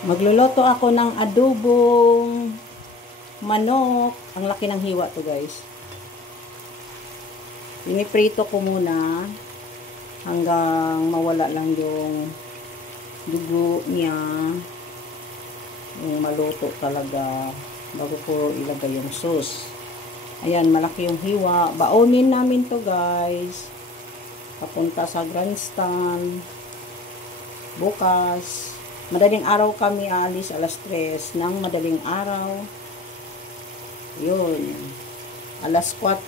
Magluluto ako ng adobong manok. Ang laki ng hiwa to, guys. Piniprito ko muna hanggang mawala lang yung dugo niya, yung maluto talaga, bago ko ilagay yung sauce. Ayan, malaki yung hiwa. Baonin namin to, guys, papunta sa grandstand bukas. Madaling araw kami aalis, alas 3 ng madaling araw. Yun, alas 4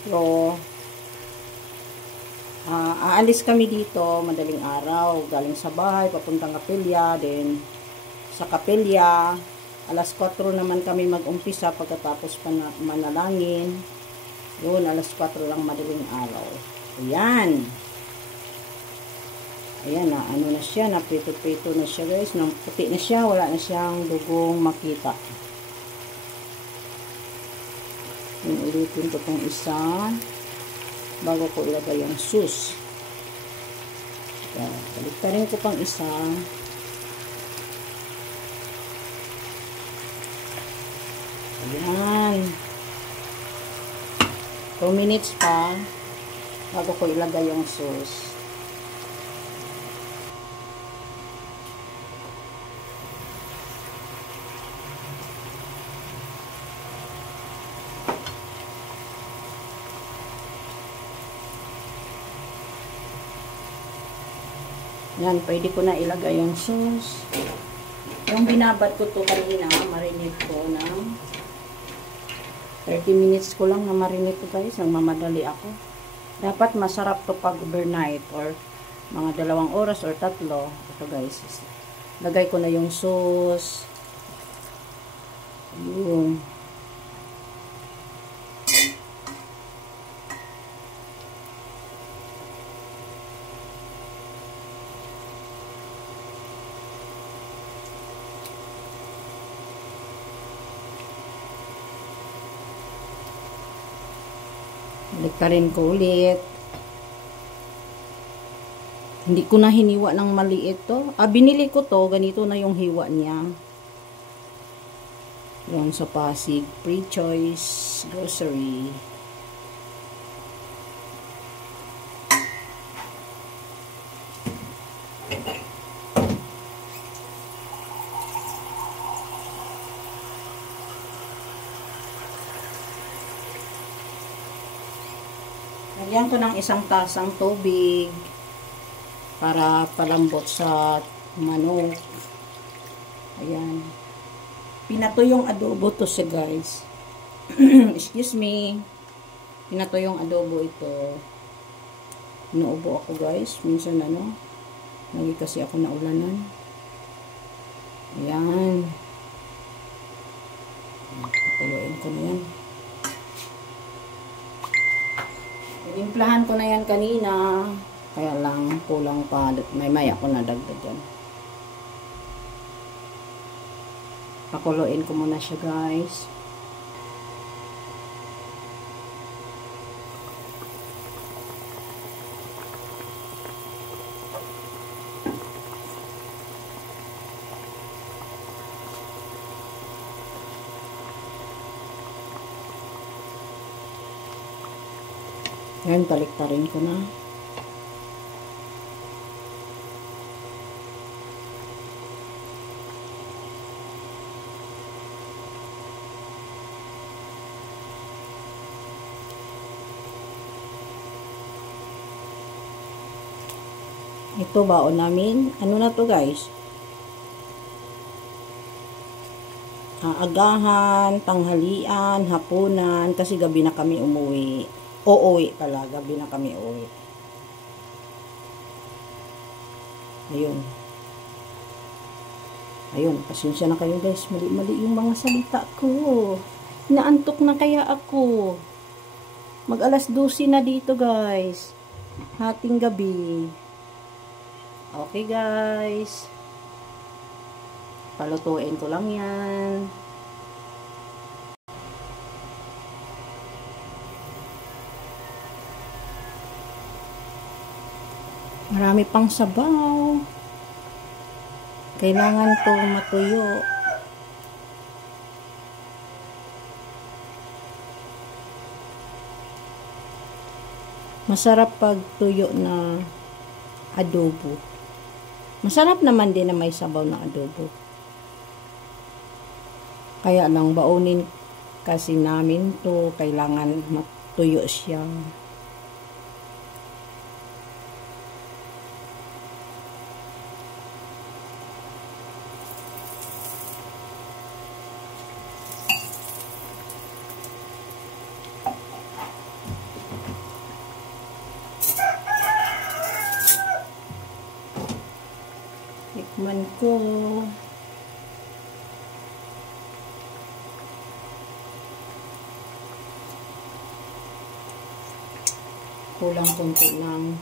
aalis kami dito madaling araw, galing sa bahay papuntang kapilya. Then sa kapilya alas 4 naman kami mag-umpisa pagkatapos manalangin. Yun, alas 4 lang madaling araw. Ayan, ayan na, ano na siya, naprito-prito na siya, guys. Nang puti na siya, wala na siyang dugong makita. Yung ulitin ko itong isa bago ko ilagay yung sauce. Baliktarin ko pang isa. Ayan, 2 minutes pa bago ko ilagay yung sauce. Yan, pwede ko na ilagay yung sauce. Yung binabad ko to kanina, marinate ko ng 30 minutes ko lang na marinate ko, guys. Nagmamadali ako. Dapat masarap to pag overnight or mga 2 oras or 3. Ito, guys. Lagay ko na yung sauce. Yun. Baliktarin ko ulit. Hindi ko na hiniwa ng maliit to. Binili ko to, ganito na yung hiwa niya. Yung sa Pasig Pre-Choice Grocery. Lagyan ko ng 1 tasang tubig para palambot sa manok. Ayan. Pinato yung adobo to siya, guys. Excuse me. Pinato yung adobo ito. Inuubo ako, guys. Minsan lagi kasi ako naulanan. Ayan. Pakuluin ko na yan. Implahan ko na yan kanina, kaya lang kulang pa, may ako na dagdagan. Pakuluin ko muna siya, guys. Yan, baliktarin ko na. Ito baon namin. Ano na to, guys? Agahan, tanghalian, hapunan, kasi gabi na kami umuwi. Uuwi pala, gabi na kami uuwi. Ayun. Ayun, pasensya na kayo, guys. Mali-mali yung mga salita ko. Naantok na kaya ako. Mag alas 12 na dito, guys. Hating gabi. Okay, guys. Palutuin ko lang yan. Marami pang sabaw. Kailangan to matuyo. Masarap pag tuyo na adobo. Masarap naman din na may sabaw na adobo. Kaya lang baunin kasi namin to, kailangan matuyo siya. Tikman ko. Kulang konti ng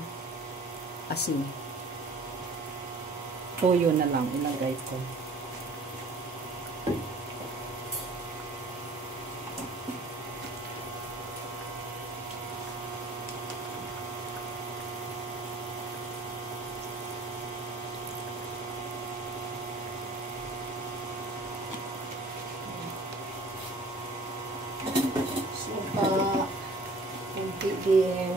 asin. Toyo na lang ilagay ko. Suka, konti din.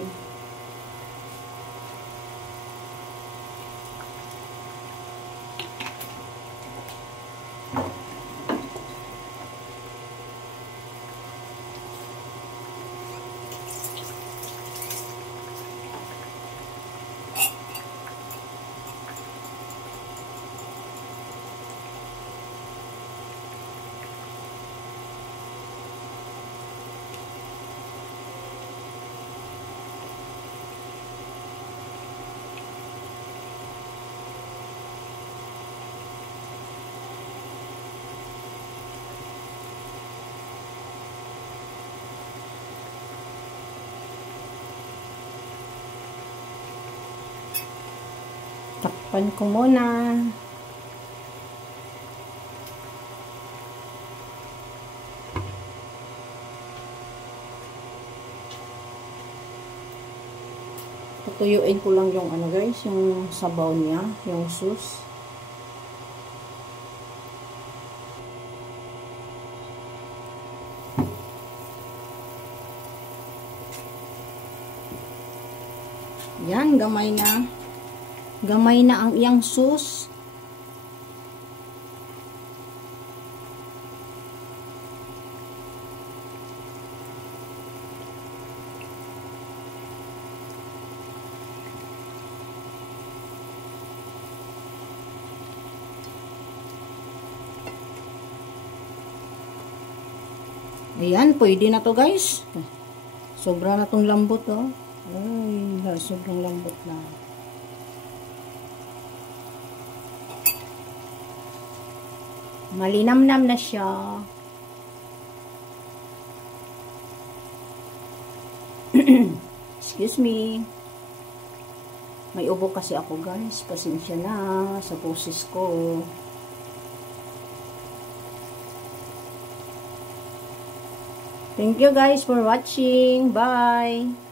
Takpan ko muna. Patuyuin ko lang yung ano guys, yung sabaw niya, yung sauce. Yan, gamay na. Gamay na ang iyang sauce. Ayan, pwede na to guys. Sobra na tong lambot oh. Ay, sobrang lambot na. Malinamnam na siya. Excuse me. May ubo kasi ako guys. Pasensya na sa boses ko. Thank you guys for watching. Bye!